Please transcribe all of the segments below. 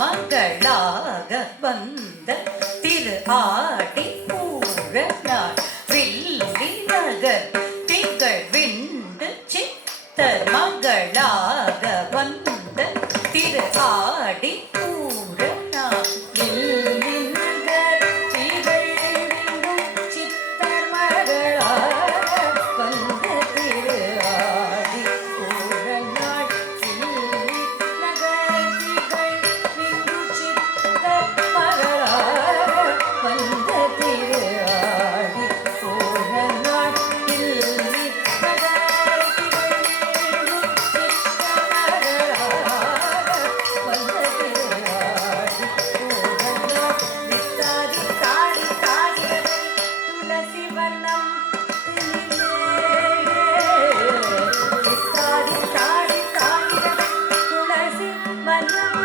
மகளாக வந்த திரு ஆடி பூரனார் வில்லி நகர் திகழ் விண்டு சித்தர் மகளாக வந்த திரு ஆடி பூரனார் வில்லி நகர் திகழ் விண்டு சித்தர் மகளாக வந்த திரு ஆடி பூரனார் வில்லி நகர் திகழ் விண்டு சித்தர் மகளாக வந்த திரு ஆடி பூரனார் வில்லி நகர் திகழ் விண்டு சித்தர் மகளாக வந்த திரு ஆடி பூரனார் வித்தாதி தாடி தாகிறது துளசி வனம் வித்தாதி தாடி தாகிறது துளசி வனம்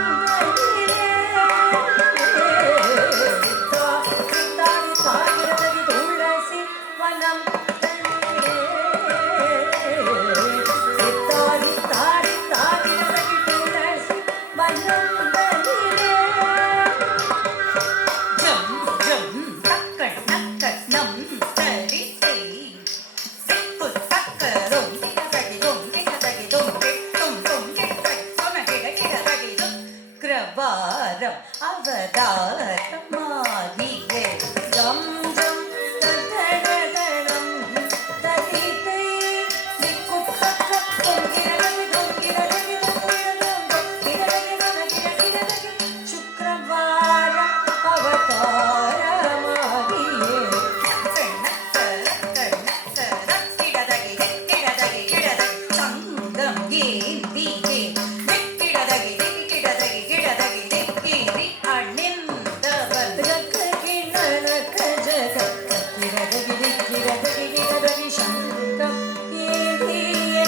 வித்தாதி தாகிறது துளசி வனம் வித்தாதி தாடி தாகிறது துளசி வனம் ஜம் ஜம் தக்கட் நக்கட் நம் தடி செய் சிப்பு தக்கரும் தகிதும் தகிதும் தும் தும் சொன்ன தகிதும் கிரவாரம் அவதாரமாகியே ஜம் ஜம் தடதடம் தகிதை திக்குத்தக்க தொங்கிரதகிதும் சுக்ரவாரம் அவதாரமாகியே சங்கம் ஏந்தியே அணிந்தவன் சங்கம் ஏந்தியே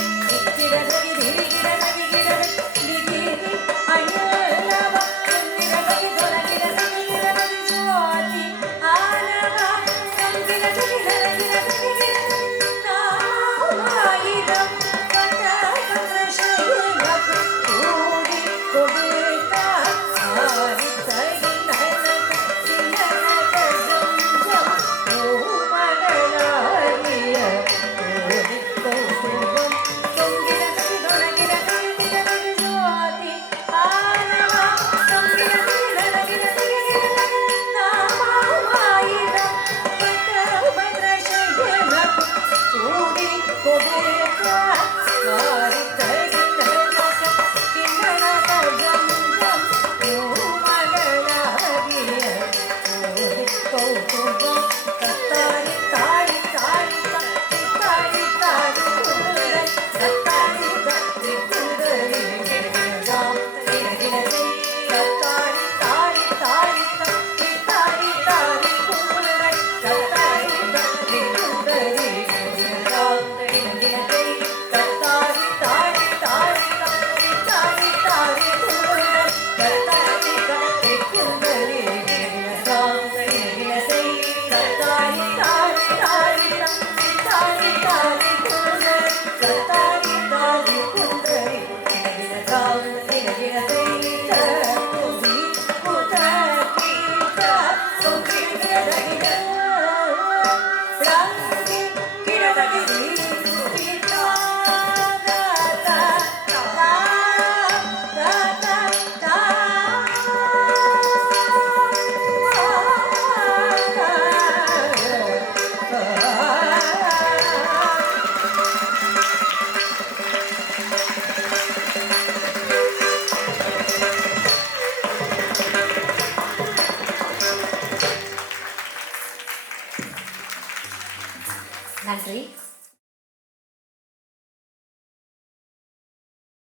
நன்றி.